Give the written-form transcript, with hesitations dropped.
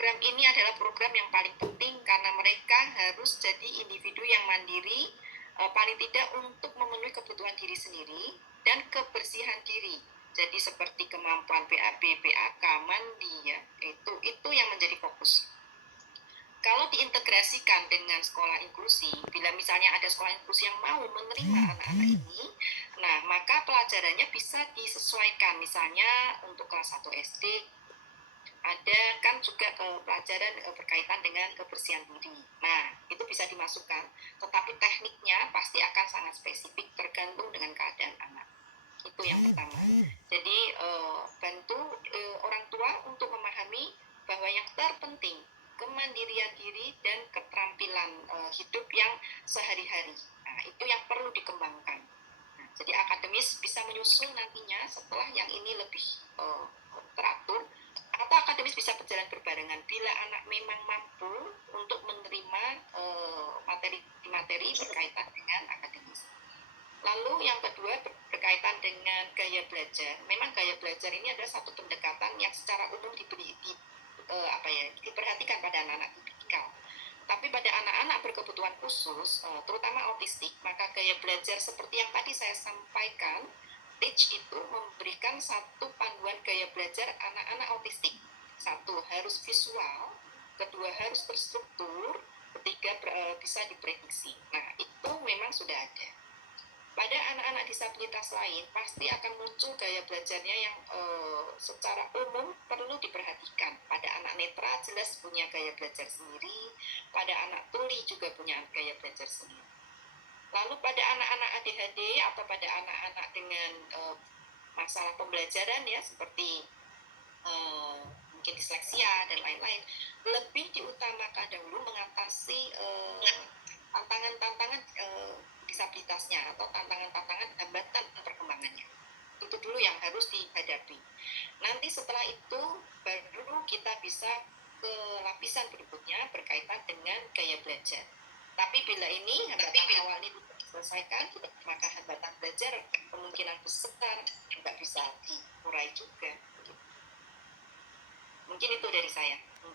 program ini adalah program yang paling penting karena mereka harus jadi individu yang mandiri, paling tidak untuk memenuhi kebutuhan diri sendiri dan kebersihan diri. Jadi seperti kemampuan BAB, BAK, mandi ya, itu yang menjadi fokus. Kalau diintegrasikan dengan sekolah inklusi, bila misalnya ada sekolah inklusi yang mau menerima anak-anak ini, nah maka pelajarannya bisa disesuaikan. Misalnya untuk kelas 1 SD, ada kan juga pelajaran berkaitan dengan kebersihan diri. Nah, itu bisa dimasukkan, tetapi tekniknya pasti akan sangat spesifik tergantung dengan keadaan anak. Itu yang pertama. Jadi bantu orang tua untuk memahami bahwa yang terpenting kemandirian diri dan keterampilan hidup yang sehari-hari. Nah, itu yang perlu dikembangkan. Nah, jadi akademis bisa menyusul nantinya setelah yang ini lebih teratur, atau akademis bisa berjalan berbarengan bila anak memang mampu untuk menerima materi-materi berkaitan dengan akademis. Lalu yang kedua berkaitan dengan gaya belajar. Memang gaya belajar ini adalah satu pendekatan yang secara umum diperhatikan pada anak-anak tipikal. Tapi pada anak-anak berkebutuhan khusus, terutama autistik, maka gaya belajar seperti yang tadi saya sampaikan, Teach itu memberikan satu panduan gaya belajar anak-anak autistik. Satu, harus visual, kedua harus terstruktur, ketiga bisa diprediksi. Nah, itu memang sudah ada. Pada anak-anak disabilitas lain pasti akan muncul gaya belajarnya yang secara umum perlu diperhatikan. Pada anak netra jelas punya gaya belajar sendiri, pada anak tuli juga punya gaya belajar sendiri. Lalu pada anak-anak ADHD atau pada anak-anak dengan masalah pembelajaran ya seperti mungkin disleksia dan lain-lain, lebih diutamakan dahulu mengatasi tantangan-tantangan disabilitasnya atau tantangan-tantangan hambatan perkembangannya. Itu dulu yang harus dihadapi. Nanti setelah itu baru kita bisa ke lapisan berikutnya berkaitan dengan gaya belajar. Tapi bila ini hambatan awal ini diselesaikan, maka hambatan belajar kemungkinan besar tidak bisa dikurai juga. Mungkin itu dari saya.